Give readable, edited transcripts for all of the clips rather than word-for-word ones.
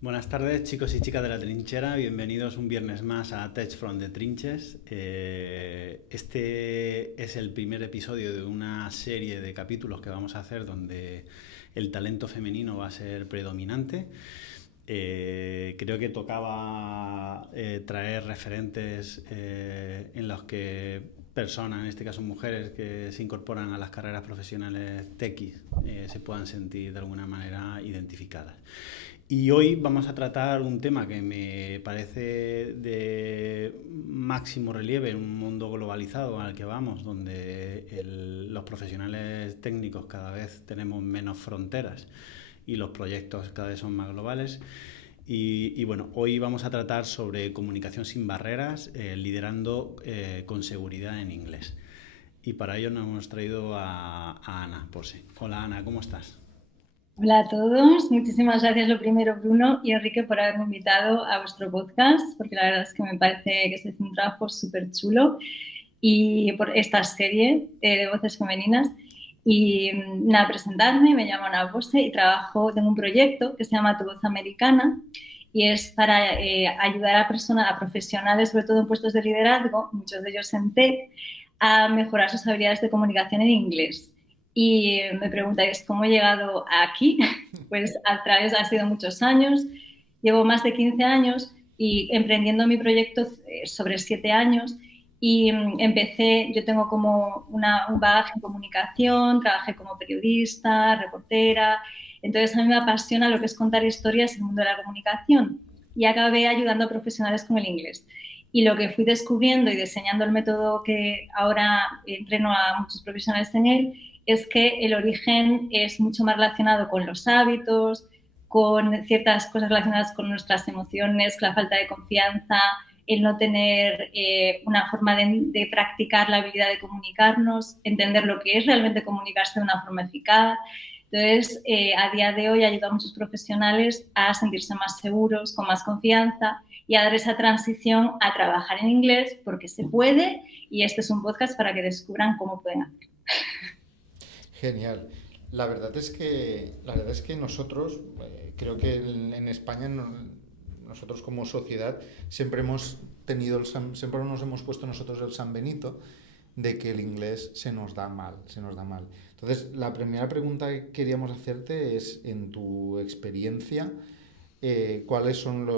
Buenas tardes, chicos y chicas de la trinchera. Bienvenidos un viernes más a Tech from the Trinches. Este es el primer episodio de una serie de capítulos que vamos a hacer donde el talento femenino va a ser predominante. Creo que tocaba traer referentes en los que personas, en este caso mujeres, que se incorporan a las carreras profesionales techis, se puedan sentir de alguna manera identificadas. Y hoy vamos a tratar un tema que me parece de máximo relieve en un mundo globalizado al que vamos, donde los profesionales técnicos cada vez tenemos menos fronteras y los proyectos cada vez son más globales. Y bueno, hoy vamos a tratar sobre comunicación sin barreras, liderando con seguridad en inglés. Y para ello nos hemos traído a Ana Pose. Hola Ana, ¿cómo estás? Hola a todos, muchísimas gracias lo primero Bruno y Enrique por haberme invitado a vuestro podcast, porque la verdad es que me parece que se hace un trabajo súper chulo y por esta serie de voces femeninas. Y nada, presentarme, me llamo Ana Bose y tengo un proyecto que se llama Tu Voz Americana y es para ayudar a personas, a profesionales, sobre todo en puestos de liderazgo, muchos de ellos en tech, a mejorar sus habilidades de comunicación en inglés. Y me preguntáis cómo he llegado aquí. Pues a través, ha sido muchos años, llevo más de 15 años y emprendiendo mi proyecto sobre 7 años y empecé, yo tengo como un bagaje en comunicación, trabajé como periodista, reportera, entonces a mí me apasiona lo que es contar historias en el mundo de la comunicación y acabé ayudando a profesionales con el inglés. Y lo que fui descubriendo y diseñando el método que ahora entreno a muchos profesionales en él es que el origen es mucho más relacionado con los hábitos, con ciertas cosas relacionadas con nuestras emociones, la falta de confianza, el no tener una forma de practicar la habilidad de comunicarnos, entender lo que es realmente comunicarse de una forma eficaz. Entonces, a día de hoy ayudo a muchos profesionales a sentirse más seguros, con más confianza y a dar esa transición a trabajar en inglés porque se puede y este es un podcast para que descubran cómo pueden hacerlo. Genial. La verdad es que nosotros, creo que en España, nosotros como sociedad, siempre hemos siempre nos hemos puesto nosotros el San Benito de que el inglés se nos da mal, se nos da mal. Entonces, la primera pregunta que queríamos hacerte es, en tu experiencia, ¿cuáles son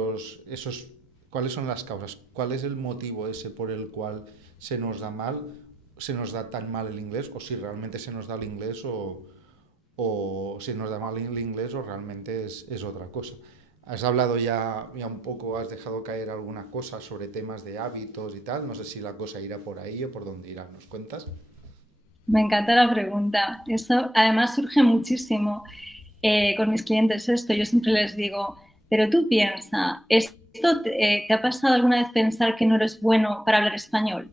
cuáles son las causas? ¿Cuál es el motivo ese por el cual se nos da mal, se nos da tan mal el inglés, o si realmente se nos da el inglés o si nos da mal el inglés o realmente es otra cosa? Has hablado ya un poco, has dejado caer alguna cosa sobre temas de hábitos y tal. No sé si la cosa irá por ahí o por dónde irá. ¿Nos cuentas? Me encanta la pregunta. Eso además surge muchísimo con mis clientes esto. Yo siempre les digo, pero tú piensa, ¿esto te ha pasado alguna vez pensar que no eres bueno para hablar español?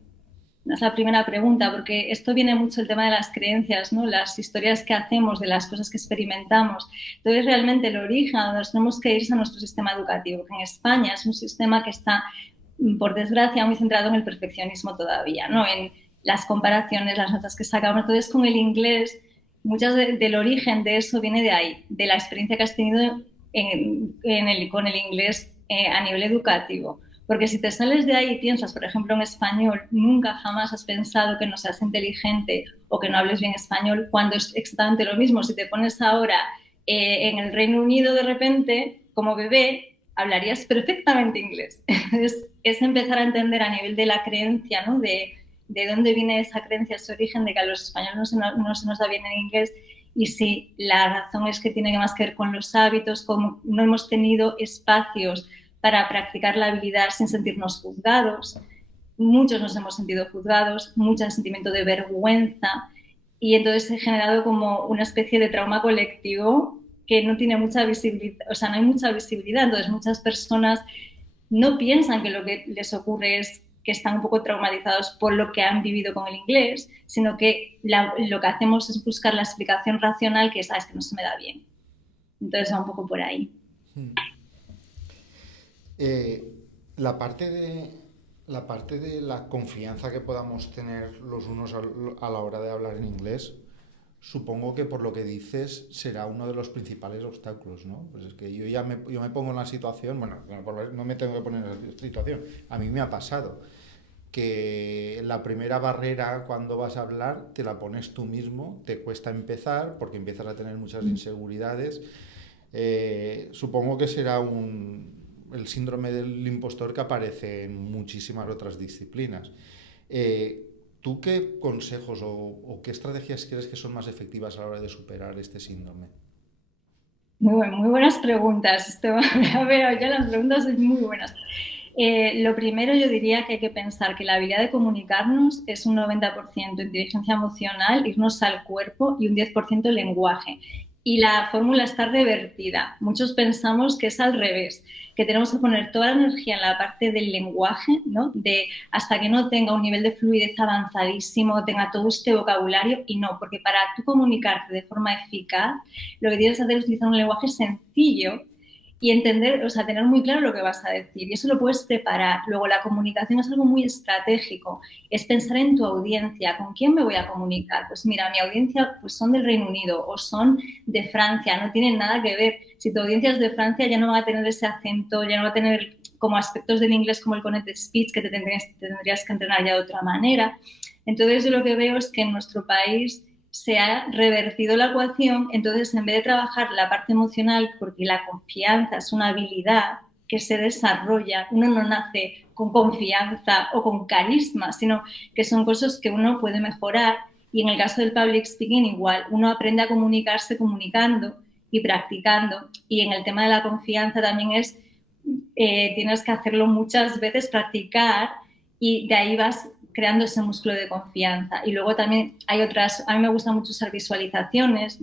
Es la primera pregunta, porque esto viene mucho el tema de las creencias, ¿no? Las historias que hacemos, de las cosas que experimentamos. Entonces, realmente el origen a donde nos tenemos que ir es a nuestro sistema educativo, que en España es un sistema que está, por desgracia, muy centrado en el perfeccionismo todavía, ¿no? En las comparaciones, las notas que sacamos. Entonces, con el inglés, del origen de eso viene de ahí, de la experiencia que has tenido con el inglés a nivel educativo. Porque si te sales de ahí y piensas, por ejemplo, en español, nunca jamás has pensado que no seas inteligente o que no hables bien español, cuando es exactamente lo mismo. Si te pones ahora en el Reino Unido de repente, como bebé, hablarías perfectamente inglés. Entonces, es empezar a entender a nivel de la creencia, ¿no? De dónde viene esa creencia, ese origen de que a los españoles no se nos da bien en inglés. Y sí, la razón es que tiene más que ver con los hábitos, como no hemos tenido espacios para practicar la habilidad sin sentirnos juzgados. Muchos nos hemos sentido juzgados, mucho sentimiento de vergüenza y entonces se ha generado como una especie de trauma colectivo que no tiene mucha visibilidad, o sea, no hay mucha visibilidad. Entonces muchas personas no piensan que lo que les ocurre es que están un poco traumatizados por lo que han vivido con el inglés, sino que lo que hacemos es buscar la explicación racional que es que no se me da bien. Entonces va un poco por ahí. Eh, la parte de la confianza que podamos tener los unos a la hora de hablar en inglés, supongo que por lo que dices será uno de los principales obstáculos, ¿no? Pues es que yo me pongo en la situación, bueno, no me tengo que poner en la situación, a mí me ha pasado que la primera barrera cuando vas a hablar te la pones tú mismo, te cuesta empezar porque empiezas a tener muchas inseguridades. Supongo que será el síndrome del impostor que aparece en muchísimas otras disciplinas. ¿Tú qué consejos o qué estrategias crees que son más efectivas a la hora de superar este síndrome? Muy buenas preguntas, Esteban. A ver, ya las preguntas son muy buenas. Lo primero yo diría que hay que pensar que la habilidad de comunicarnos es un 90% inteligencia emocional, irnos al cuerpo y un 10% lenguaje. Y la fórmula está revertida. Muchos pensamos que es al revés, que tenemos que poner toda la energía en la parte del lenguaje, ¿no? De hasta que no tenga un nivel de fluidez avanzadísimo, tenga todo este vocabulario, y no, porque para tú comunicarte de forma eficaz, lo que tienes que hacer es utilizar un lenguaje sencillo y entender, o sea, tener muy claro lo que vas a decir. Y eso lo puedes preparar. Luego, la comunicación es algo muy estratégico. Es pensar en tu audiencia. ¿Con quién me voy a comunicar? Pues mira, mi audiencia pues son del Reino Unido o son de Francia. No tienen nada que ver. Si tu audiencia es de Francia, ya no va a tener ese acento, ya no va a tener como aspectos del inglés como el connected speech, que te tendrías que entrenar ya de otra manera. Entonces, yo lo que veo es que en nuestro país se ha revertido la ecuación, entonces en vez de trabajar la parte emocional, porque la confianza es una habilidad que se desarrolla, uno no nace con confianza o con carisma, sino que son cosas que uno puede mejorar, y en el caso del public speaking igual, uno aprende a comunicarse comunicando y practicando, y en el tema de la confianza también es, tienes que hacerlo muchas veces, practicar, y de ahí vas creando ese músculo de confianza. Y luego también hay otras, a mí me gusta mucho usar visualizaciones,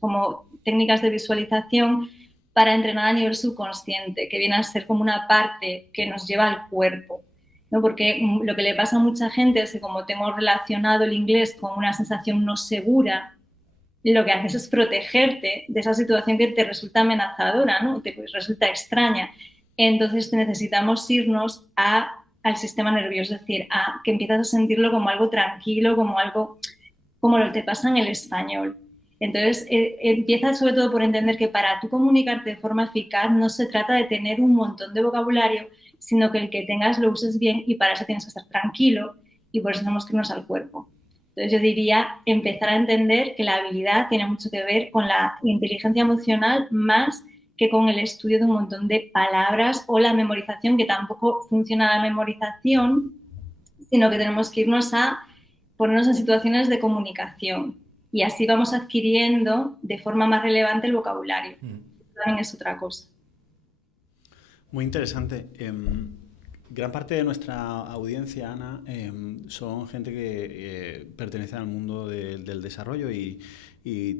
como técnicas de visualización para entrenar a nivel subconsciente, que viene a ser como una parte que nos lleva al cuerpo, ¿no? Porque lo que le pasa a mucha gente es que como tengo relacionado el inglés con una sensación no segura, lo que haces es protegerte de esa situación que te resulta amenazadora, ¿no? Te resulta extraña. Entonces necesitamos irnos al sistema nervioso, es decir, que empiezas a sentirlo como algo tranquilo, como algo como lo que te pasa en el español. Entonces, empieza sobre todo por entender que para tú comunicarte de forma eficaz no se trata de tener un montón de vocabulario, sino que el que tengas lo uses bien, y para eso tienes que estar tranquilo, y por eso tenemos que irnos al cuerpo. Entonces, yo diría empezar a entender que la habilidad tiene mucho que ver con la inteligencia emocional más que con el estudio de un montón de palabras o la memorización, que tampoco funciona la memorización, sino que tenemos que irnos a ponernos en situaciones de comunicación, y así vamos adquiriendo de forma más relevante el vocabulario. También es otra cosa. Muy interesante. Gran parte de nuestra audiencia, Ana, son gente que pertenece al mundo del desarrollo y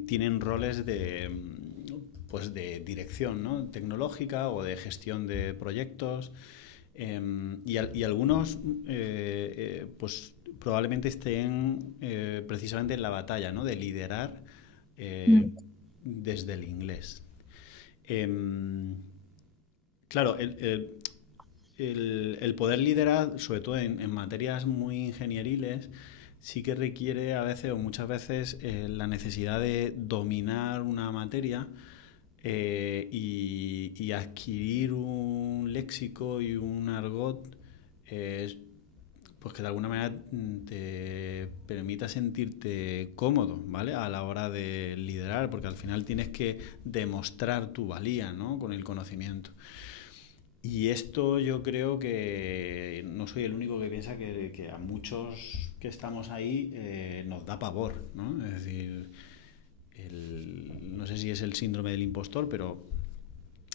tienen roles pues de dirección, ¿no? Tecnológica o de gestión de proyectos, y algunos pues probablemente estén precisamente en la batalla, ¿no? De liderar desde el inglés. Claro, el poder liderar, sobre todo en materias muy ingenieriles, sí que requiere a veces o muchas veces la necesidad de dominar una materia y adquirir un léxico y un argot pues que de alguna manera te permita sentirte cómodo, ¿vale? A la hora de liderar, porque al final tienes que demostrar tu valía, ¿no? Con el conocimiento. Y esto yo creo que no soy el único que piensa que a muchos que estamos ahí nos da pavor, ¿no? Es decir, no sé si es el síndrome del impostor, pero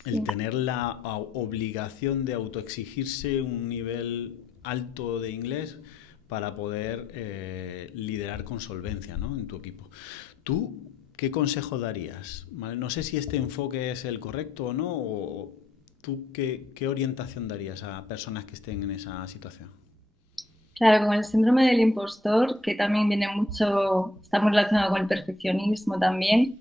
el tener la obligación de autoexigirse un nivel alto de inglés para poder liderar con solvencia, ¿no? En tu equipo. ¿Tú qué consejo darías? ¿Vale? No sé si este enfoque es el correcto o no, o ¿tú qué orientación darías a personas que estén en esa situación? Claro, con el síndrome del impostor, que también viene mucho, está muy relacionado con el perfeccionismo también,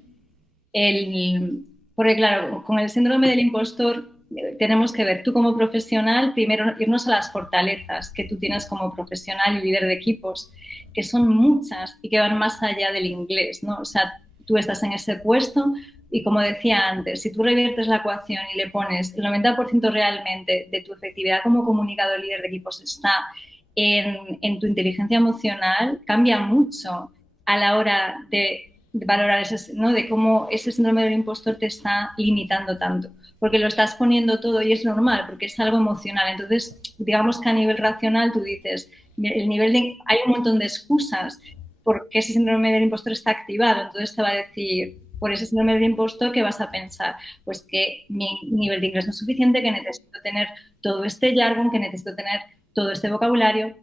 porque claro, con el síndrome del impostor tenemos que ver tú como profesional, primero irnos a las fortalezas que tú tienes como profesional y líder de equipos, que son muchas y que van más allá del inglés, ¿no? O sea, tú estás en ese puesto y como decía antes, si tú reviertes la ecuación y le pones el 90% realmente de tu efectividad como comunicador líder de equipos está en tu inteligencia emocional, cambia mucho a la hora de valorar ese, ¿no? De cómo ese síndrome del impostor te está limitando tanto, porque lo estás poniendo todo y es normal, porque es algo emocional. Entonces, digamos que a nivel racional tú dices, el nivel de, hay un montón de excusas porque ese síndrome del impostor está activado, entonces te va a decir, por ese síndrome del impostor, ¿qué vas a pensar? Pues que mi nivel de inglés no es suficiente, que necesito tener todo este jargon, que necesito tener todo este vocabulario.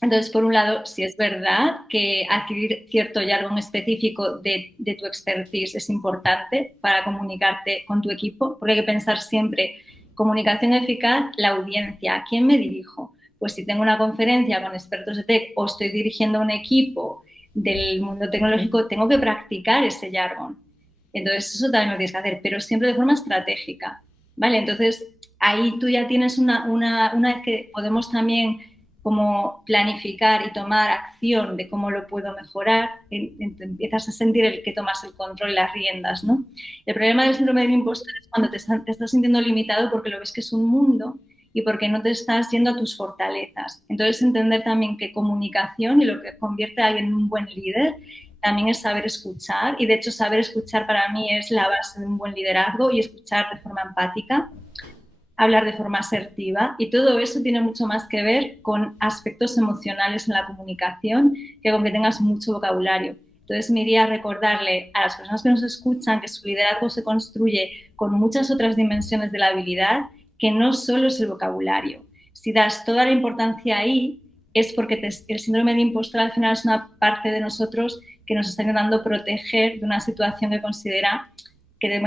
Entonces, por un lado, sí es verdad que adquirir cierto jargon específico de tu expertise es importante para comunicarte con tu equipo, porque hay que pensar siempre, comunicación eficaz, la audiencia, ¿a quién me dirijo? Pues si tengo una conferencia con expertos de tech o estoy dirigiendo un equipo del mundo tecnológico, tengo que practicar ese jargon. Entonces, eso también lo tienes que hacer, pero siempre de forma estratégica, ¿vale? Entonces, ahí tú ya tienes una vez que podemos también como planificar y tomar acción de cómo lo puedo mejorar, empiezas a sentir el que tomas el control y las riendas, ¿no? El problema del síndrome del impostor es cuando te estás sintiendo limitado porque lo ves que es un mundo y porque no te estás yendo a tus fortalezas. Entonces, entender también que comunicación y lo que convierte a alguien en un buen líder también es saber escuchar, y de hecho saber escuchar para mí es la base de un buen liderazgo, y escuchar de forma empática, hablar de forma asertiva, y todo eso tiene mucho más que ver con aspectos emocionales en la comunicación que con que tengas mucho vocabulario. Entonces me iría a recordarle a las personas que nos escuchan que su liderazgo se construye con muchas otras dimensiones de la habilidad, que no solo es el vocabulario. Si das toda la importancia ahí, es porque el síndrome del impostor al final es una parte de nosotros que nos está intentando proteger de una situación que considera que es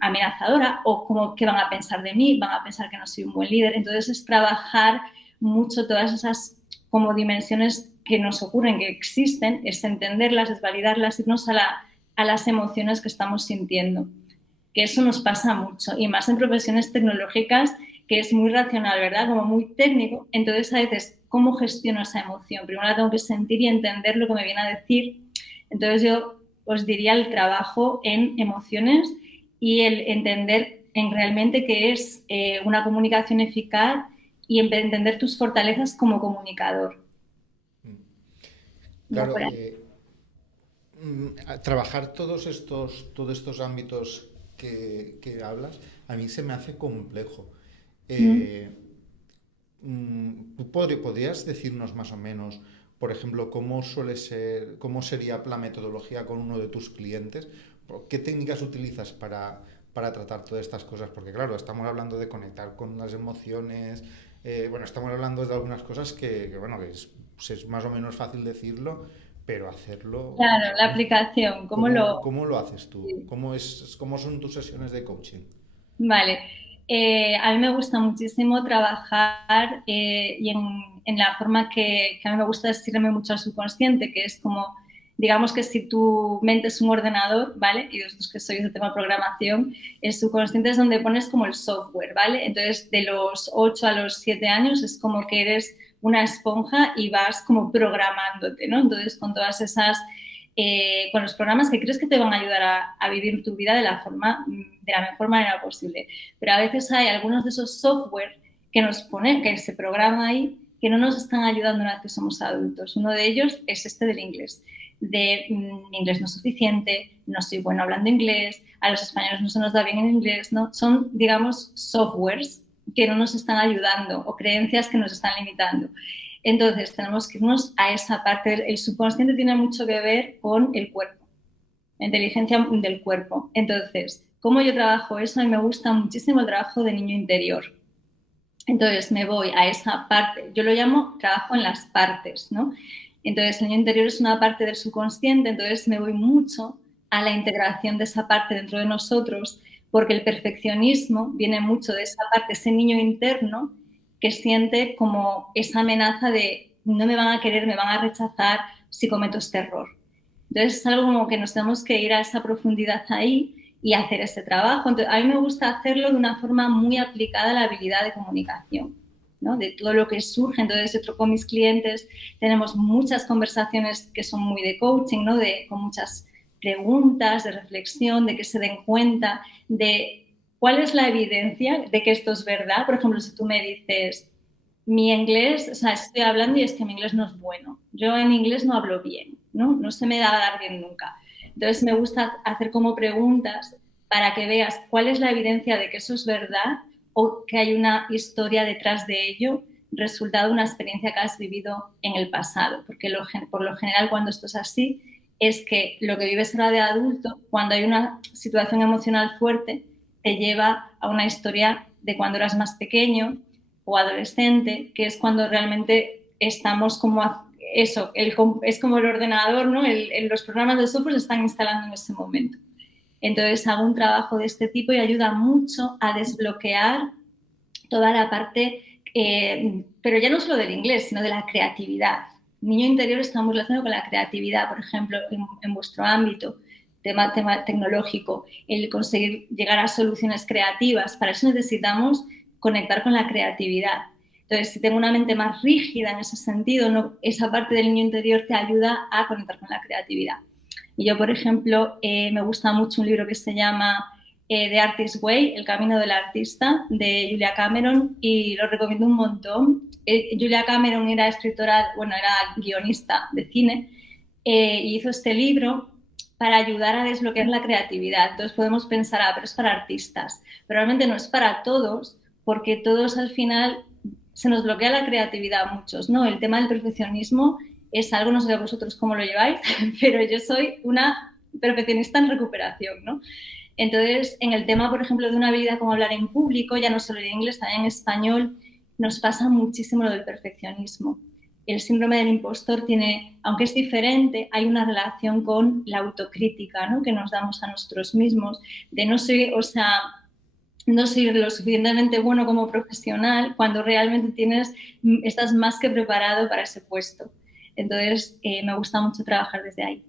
amenazadora, o como qué van a pensar de mí, van a pensar que no soy un buen líder. Entonces es trabajar mucho todas esas como dimensiones que nos ocurren, que existen, es entenderlas, es validarlas, irnos a las emociones que estamos sintiendo, que eso nos pasa mucho, y más en profesiones tecnológicas, que es muy racional, ¿verdad? Como muy técnico. Entonces, a veces, ¿cómo gestiono esa emoción? Primero la tengo que sentir y entender lo que me viene a decir. Entonces, yo os diría el trabajo en emociones y el entender en realmente qué es una comunicación eficaz y entender tus fortalezas como comunicador. Claro, trabajar todos estos ámbitos que hablas, a mí se me hace complejo. ¿Tú podrías decirnos más o menos, por ejemplo, cómo sería la metodología con uno de tus clientes? ¿Qué técnicas utilizas para tratar todas estas cosas? Porque claro, estamos hablando de conectar con las emociones, bueno, estamos hablando de algunas cosas que es más o menos fácil decirlo, pero hacerlo... Claro, la aplicación, ¿Cómo lo haces tú? Sí. ¿Cómo son tus sesiones de coaching? Vale. A mí me gusta muchísimo trabajar y en la forma que a mí me gusta decirme mucho al subconsciente, que es como, digamos que si tu mente es un ordenador, ¿vale? Y vosotros que sois de tema de programación, el subconsciente es donde pones como el software, ¿vale? Entonces, de los 8 a los 7 años es como que eres una esponja y vas como programándote, ¿no? Entonces, con todas esas con los programas que crees que te van a ayudar a vivir tu vida de la mejor manera posible. Pero a veces hay algunos de esos software que nos ponen, que se programa ahí, que no nos están ayudando una vez que somos adultos. Uno de ellos es este del inglés. Mi inglés no es suficiente, no soy bueno hablando inglés, a los españoles no se nos da bien en inglés, ¿no? Son, digamos, softwares que no nos están ayudando o creencias que nos están limitando. Entonces, tenemos que irnos a esa parte. El subconsciente tiene mucho que ver con el cuerpo, la inteligencia del cuerpo. Entonces, ¿cómo yo trabajo eso? A mí me gusta muchísimo el trabajo de niño interior. Entonces, me voy a esa parte. Yo lo llamo trabajo en las partes, ¿no? Entonces, el niño interior es una parte del subconsciente, entonces me voy mucho a la integración de esa parte dentro de nosotros, porque el perfeccionismo viene mucho de esa parte, ese niño interno que siente como esa amenaza de no me van a querer, me van a rechazar si cometo este error. Entonces es algo como que nos tenemos que ir a esa profundidad ahí y hacer ese trabajo. Entonces, a mí me gusta hacerlo de una forma muy aplicada a la habilidad de comunicación, ¿no? De todo lo que surge. Entonces, con mis clientes tenemos muchas conversaciones que son muy de coaching, ¿no? Con muchas preguntas, de reflexión, de que se den cuenta de cuál es la evidencia de que esto es verdad. Por ejemplo, si tú me dices, mi inglés, o sea, estoy hablando y es que mi inglés no es bueno. Yo en inglés no hablo bien, ¿no? No se me da a dar bien nunca. Entonces me gusta hacer como preguntas para que veas cuál es la evidencia de que eso es verdad o que hay una historia detrás de ello, resultado de una experiencia que has vivido en el pasado. Porque por lo general cuando esto es así, es que lo que vives ahora de adulto, cuando hay una situación emocional fuerte, te lleva a una historia de cuando eras más pequeño o adolescente, que es cuando realmente estamos como eso, es como el ordenador, ¿no? Los programas de software se están instalando en ese momento. Entonces hago un trabajo de este tipo y ayuda mucho a desbloquear toda la parte, pero ya no solo del inglés, sino de la creatividad. Niño interior está muy relacionado con la creatividad, por ejemplo, en vuestro ámbito, tema tecnológico, el conseguir llegar a soluciones creativas. Para eso necesitamos conectar con la creatividad. Entonces, si tengo una mente más rígida en ese sentido, no, esa parte del niño interior te ayuda a conectar con la creatividad. Y yo, por ejemplo, me gusta mucho un libro que se llama The Artist's Way, El camino del artista, de Julia Cameron, y lo recomiendo un montón. Julia Cameron era escritora, bueno, era guionista de cine, y hizo este libro para ayudar a desbloquear la creatividad. Entonces podemos pensar, pero es para artistas, pero realmente no es para todos, porque todos al final se nos bloquea la creatividad a muchos, ¿no? El tema del perfeccionismo es algo, no sé vosotros cómo lo lleváis, pero yo soy una perfeccionista en recuperación, ¿no? Entonces, en el tema, por ejemplo, de una habilidad como hablar en público, ya no solo en inglés, también en español, nos pasa muchísimo lo del perfeccionismo. El síndrome del impostor tiene, aunque es diferente, hay una relación con la autocrítica, ¿no? Que nos damos a nosotros mismos, de no ser, o sea, no ser lo suficientemente bueno como profesional cuando realmente estás más que preparado para ese puesto. Entonces, me gusta mucho trabajar desde ahí.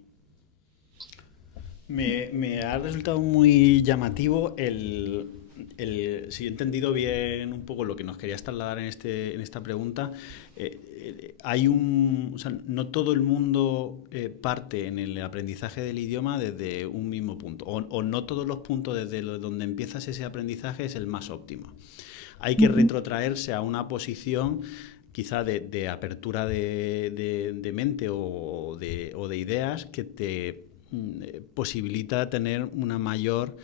Me ha resultado muy llamativo si he entendido bien un poco lo que nos querías trasladar en esta pregunta. O sea, no todo el mundo parte en el aprendizaje del idioma desde un mismo punto, o no todos los puntos desde donde empiezas ese aprendizaje es el más óptimo. Hay que retrotraerse a una posición quizá de apertura de mente o de ideas que te posibilita tener una mayor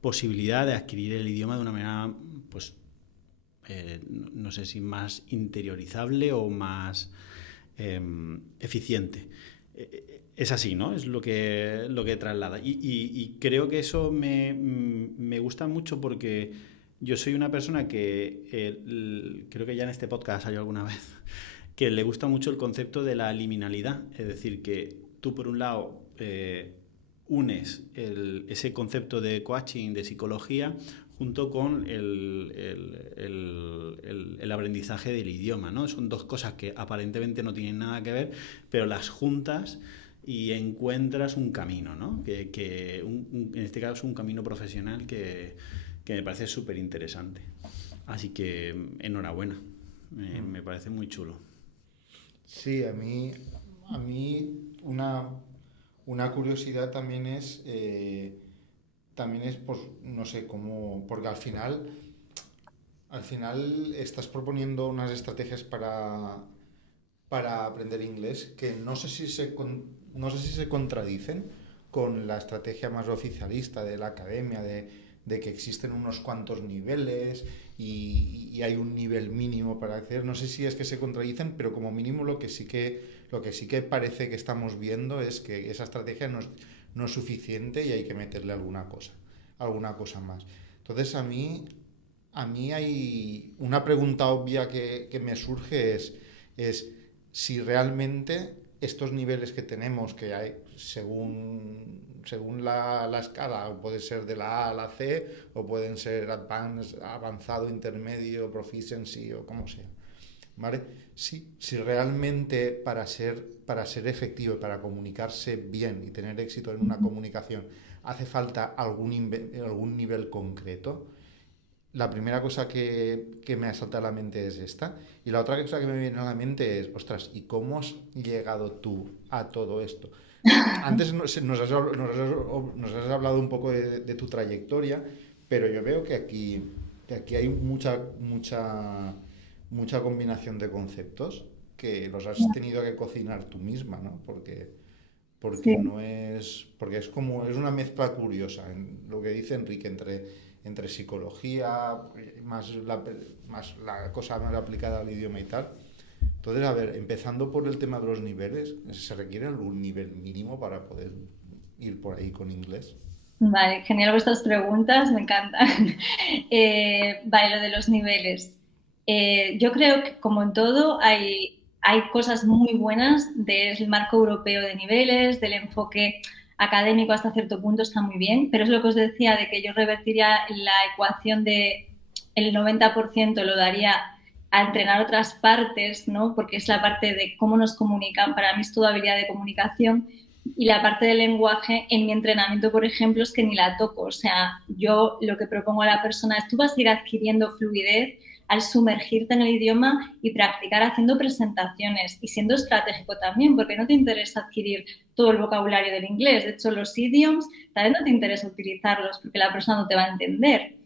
posibilidad de adquirir el idioma de una manera, pues, no sé si más interiorizable o más eficiente. Es así, ¿no? Es lo que traslada. Y creo que eso me gusta mucho porque yo soy una persona que, creo que ya en este podcast salió alguna vez, que le gusta mucho el concepto de la liminalidad. Es decir, que tú, por un lado, unes ese concepto de coaching, de psicología, junto con el aprendizaje del idioma, ¿no? Son dos cosas que aparentemente no tienen nada que ver, pero las juntas y encuentras un camino, ¿no? En este caso es un camino profesional que me parece súper interesante. Así que enhorabuena, me parece muy chulo. Sí, a mí una curiosidad también es, pues, no sé, cómo, porque al final estás proponiendo unas estrategias para aprender inglés que no sé si se contradicen con la estrategia más oficialista de la academia, de que existen unos cuantos niveles y hay un nivel mínimo para acceder. No sé si es que se contradicen, pero como mínimo lo que sí que parece que estamos viendo es que esa estrategia no es suficiente y hay que meterle alguna cosa más. Entonces a mí hay una pregunta obvia que me surge es si realmente estos niveles que tenemos, que hay según la escala, puede ser de la A a la C, o pueden ser avanzado, intermedio, proficiency o como sea, ¿vale? Si realmente para ser efectivo y para comunicarse bien y tener éxito en una comunicación hace falta algún nivel concreto. La primera cosa que me ha saltado a la mente es esta. Y la otra cosa que me viene a la mente es, ostras, ¿y cómo has llegado tú a todo esto? Antes nos has hablado un poco de tu trayectoria, pero yo veo que aquí hay mucha combinación de conceptos que los has tenido que cocinar tú misma, ¿no? Porque Sí. no es, porque es una mezcla curiosa en lo que dice Enrique entre psicología, más la cosa más aplicada al idioma y tal. Entonces, a ver, empezando por el tema de los niveles, ¿se requiere algún nivel mínimo para poder ir por ahí con inglés? Vale, genial vuestras preguntas, me encantan. Vale, lo de los niveles. Yo creo que, como en todo, hay cosas muy buenas del marco europeo de niveles, del enfoque académico hasta cierto punto está muy bien, pero es lo que os decía de que yo revertiría la ecuación de el 90% lo daría a entrenar otras partes, ¿no? Porque es la parte de cómo nos comunican. Para mí es toda habilidad de comunicación y la parte del lenguaje en mi entrenamiento, por ejemplo, es que ni la toco. O sea, yo lo que propongo a la persona es tú vas a ir adquiriendo fluidez al sumergirte en el idioma y practicar haciendo presentaciones y siendo estratégico también, porque no te interesa adquirir todo el vocabulario del inglés. De hecho, los idioms tal vez no te interesa utilizarlos porque la persona no te va a entender.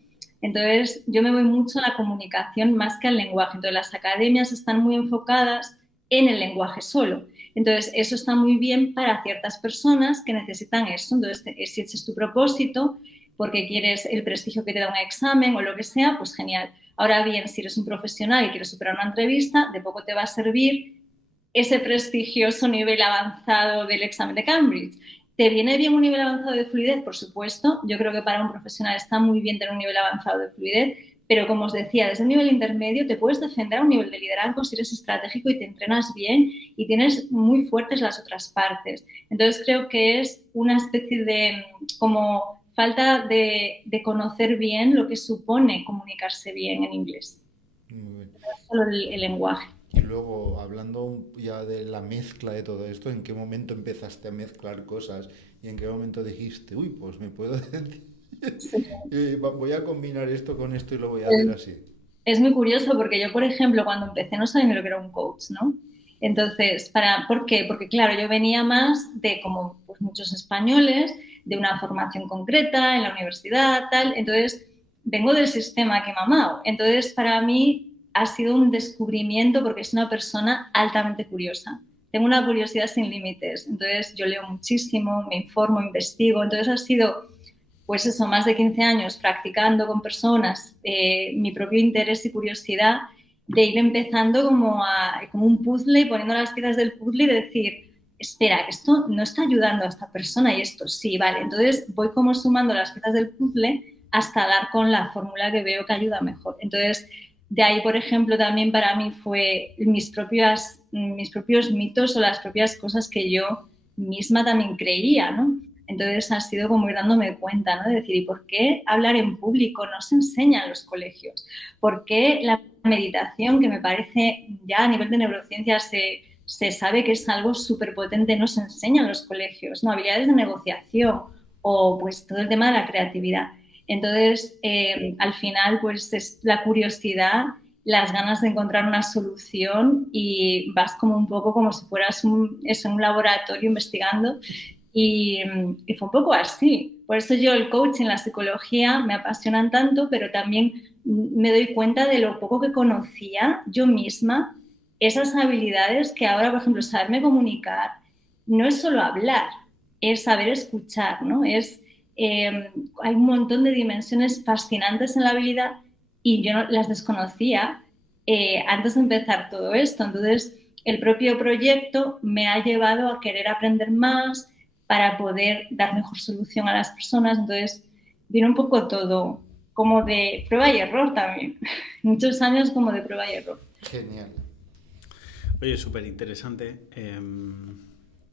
Entonces, yo me voy mucho a la comunicación más que al lenguaje. Entonces, las academias están muy enfocadas en el lenguaje solo. Entonces, eso está muy bien para ciertas personas que necesitan eso. Entonces, si ese es tu propósito, porque quieres el prestigio que te da un examen o lo que sea, pues genial. Ahora bien, si eres un profesional y quieres superar una entrevista, de poco te va a servir ese prestigioso nivel avanzado del examen de Cambridge. ¿Te viene bien un nivel avanzado de fluidez? Por supuesto. Yo creo que para un profesional está muy bien tener un nivel avanzado de fluidez, pero como os decía, desde un nivel intermedio te puedes defender a un nivel de liderazgo si eres estratégico y te entrenas bien y tienes muy fuertes las otras partes. Entonces creo que es una especie de como falta de conocer bien lo que supone comunicarse bien en inglés, Muy bien. no solo el lenguaje. Y luego, hablando ya de la mezcla de todo esto, ¿en qué momento empezaste a mezclar cosas? ¿Y en qué momento dijiste, uy, pues me puedo decir, Sí. voy a combinar esto con esto y lo voy a hacer así? Es muy curioso porque yo, por ejemplo, cuando empecé no sabía ni lo que era un coach, ¿no? Entonces, ¿por qué? Porque, claro, yo venía más de, como pues, muchos españoles, de una formación concreta en la universidad, tal. Entonces, vengo del sistema que he mamado. Entonces, para mí ha sido un descubrimiento porque es una persona altamente curiosa. Tengo una curiosidad sin límites. Entonces, yo leo muchísimo, me informo, investigo. Entonces, ha sido pues eso, más de 15 años practicando con personas mi propio interés y curiosidad de ir empezando como un puzzle y poniendo las piezas del puzzle y decir, espera, que esto no está ayudando a esta persona y esto sí, vale. Entonces voy como sumando las piezas del puzzle hasta dar con la fórmula que veo que ayuda mejor. Entonces, de ahí, por ejemplo, también para mí fue mis propios mitos o las propias cosas que yo misma también creía, ¿no? Entonces ha sido como ir dándome cuenta, ¿no? De decir, ¿y por qué hablar en público no se enseña en los colegios? ¿Por qué la meditación, que me parece ya a nivel de neurociencia se sabe que es algo súper potente, no se enseña en los colegios? ¿No? Habilidades de negociación o pues todo el tema de la creatividad. Entonces, al final, pues es la curiosidad, las ganas de encontrar una solución y vas como un poco como si fueras en un laboratorio investigando y fue un poco así. Por eso yo el coaching, la psicología me apasionan tanto, pero también me doy cuenta de lo poco que conocía yo misma, esas habilidades que ahora, por ejemplo, saberme comunicar no es solo hablar, es saber escuchar, ¿no? Hay un montón de dimensiones fascinantes en la habilidad y yo no, las desconocía antes de empezar todo esto. Entonces, el propio proyecto me ha llevado a querer aprender más, para poder dar mejor solución a las personas. Entonces, viene un poco todo como de prueba y error también. Muchos años como de prueba y error. Genial. Oye, súper interesante.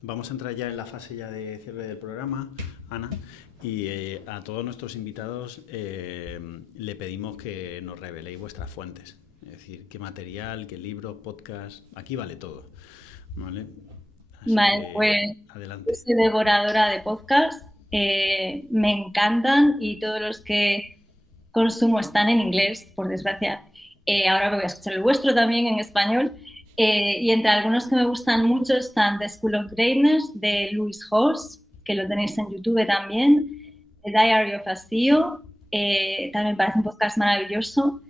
Vamos a entrar ya en la fase ya de cierre del programa, Ana, y a todos nuestros invitados le pedimos que nos reveléis vuestras fuentes. Es decir, qué material, qué libro, podcast, aquí vale todo, ¿vale? Así Vale, que pues yo adelante. soy devoradora de podcast me encantan y todos los que consumo están en inglés, por desgracia. Ahora voy a escuchar el vuestro también en español. Y entre algunos que me gustan mucho están The School of Greatness de Louis Hawes, que lo tenéis en YouTube también, The Diary of a CEO, también me parece un podcast maravilloso.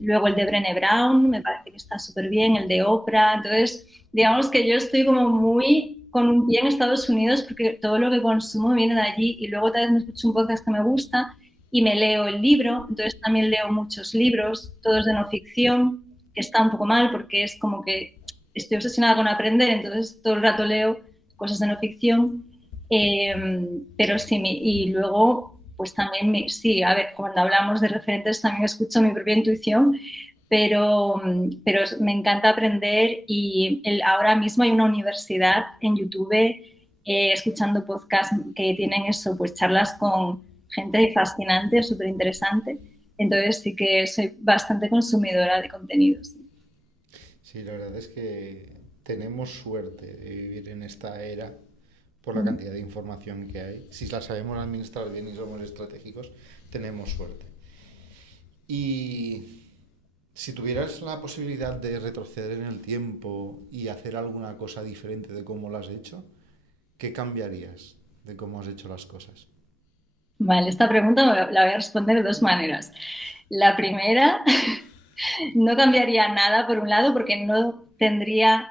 Luego el de Brené Brown, me parece que está súper bien, el de Oprah. Entonces, digamos que yo estoy como muy con un pie en Estados Unidos porque todo lo que consumo viene de allí y luego tal vez me escucho un podcast que me gusta y me leo el libro. Entonces también leo muchos libros, todos de no ficción, que está un poco mal porque es como que estoy obsesionada con aprender, entonces todo el rato leo cosas de no ficción. Pero sí, y luego, pues también, sí, a ver, cuando hablamos de referentes también escucho mi propia intuición, pero me encanta aprender y ahora mismo hay una universidad en YouTube escuchando podcasts que tienen eso, pues charlas con gente fascinante, súper interesante. Entonces sí que soy bastante consumidora de contenidos. Sí, la verdad es que tenemos suerte de vivir en esta era por la cantidad de información que hay. Si la sabemos administrar bien y somos estratégicos, tenemos suerte. Y si tuvieras la posibilidad de retroceder en el tiempo y hacer alguna cosa diferente de cómo lo has hecho, ¿qué cambiarías de cómo has hecho las cosas? Vale, esta pregunta la voy a responder de dos maneras. La primera, no cambiaría nada, por un lado, porque no tendría,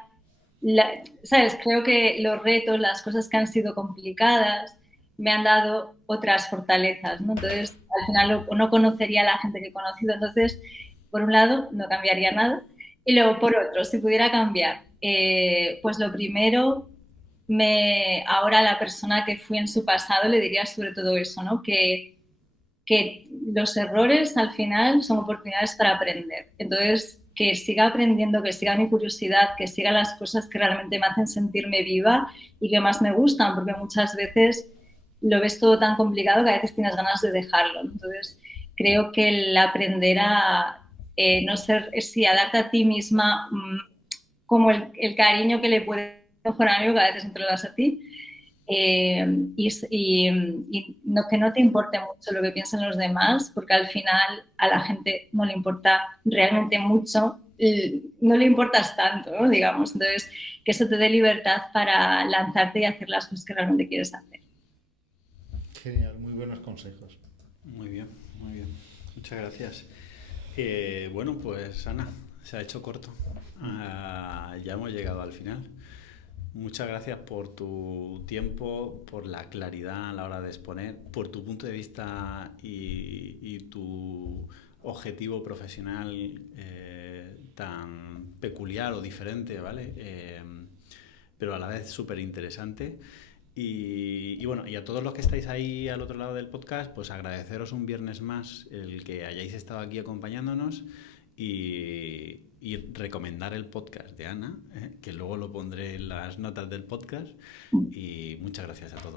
¿sabes? Creo que los retos, las cosas que han sido complicadas, me han dado otras fortalezas, ¿no? Entonces, al final no conocería a la gente que he conocido. Entonces, por un lado, no cambiaría nada. Y luego, por otro, si pudiera cambiar, pues lo primero, ahora a la persona que fui en su pasado le diría sobre todo eso, ¿no? Que los errores al final son oportunidades para aprender. Entonces, que siga aprendiendo, que siga mi curiosidad, que siga las cosas que realmente me hacen sentirme viva y que más me gustan, porque muchas veces lo ves todo tan complicado que a veces tienes ganas de dejarlo. Entonces, creo que el aprender a no ser, sí, a darte a ti misma como el cariño que le puede mejorar a algo que a veces no te lo das a ti, y no, que no te importe mucho lo que piensan los demás, porque al final a la gente no le importa realmente mucho, no le importas tanto, ¿no? Digamos. Entonces, que eso te dé libertad para lanzarte y hacer las cosas que realmente quieres hacer. Genial, muy buenos consejos. Muy bien, muy bien. Muchas gracias. Bueno, pues Ana, se ha hecho corto. Ya hemos llegado al final. Muchas gracias por tu tiempo, por la claridad a la hora de exponer, por tu punto de vista y tu objetivo profesional tan peculiar o diferente, ¿vale? Pero a la vez súper interesante. Y bueno, y a todos los que estáis ahí al otro lado del podcast, pues agradeceros un viernes más el que hayáis estado aquí acompañándonos y recomendar el podcast de Ana, que luego lo pondré en las notas del podcast. Y muchas gracias a todos.